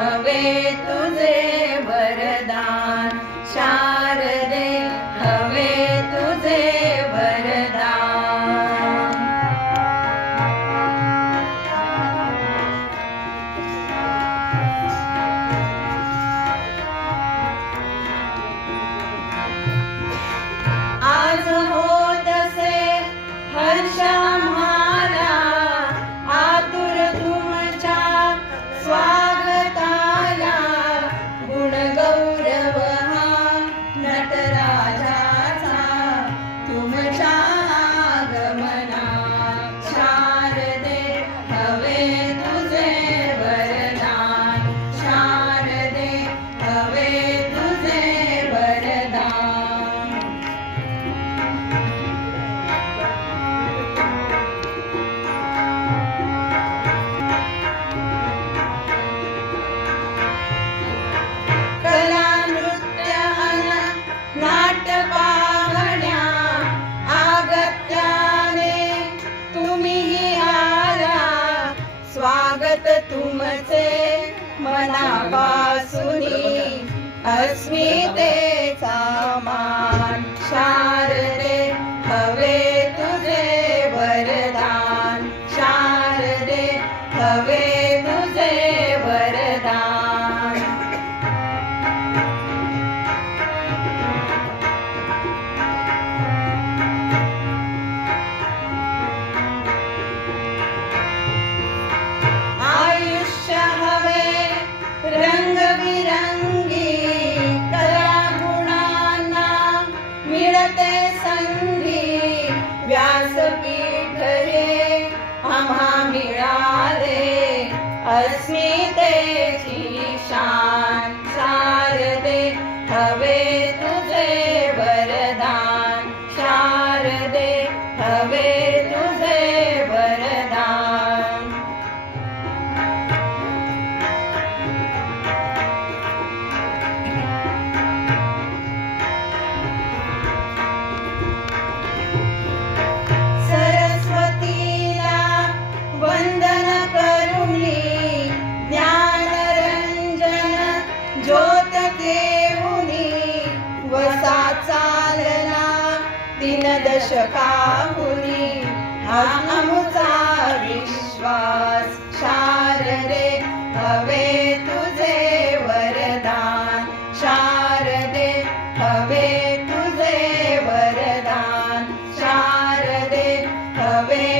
भवेत् तुमचे मनापासुनी अस्मितेचा मान शारदे हवे तुझे वरदान शारदे हवे विरते संघी व्यासपीठ रे आम्हा मिळाले. अस्मितेची शान सारते. हवे दशकाहुनी आमचा विश्वास शारदे हवे तुझे वरदान शारदे हवे तुझे वरदान शारदे हवे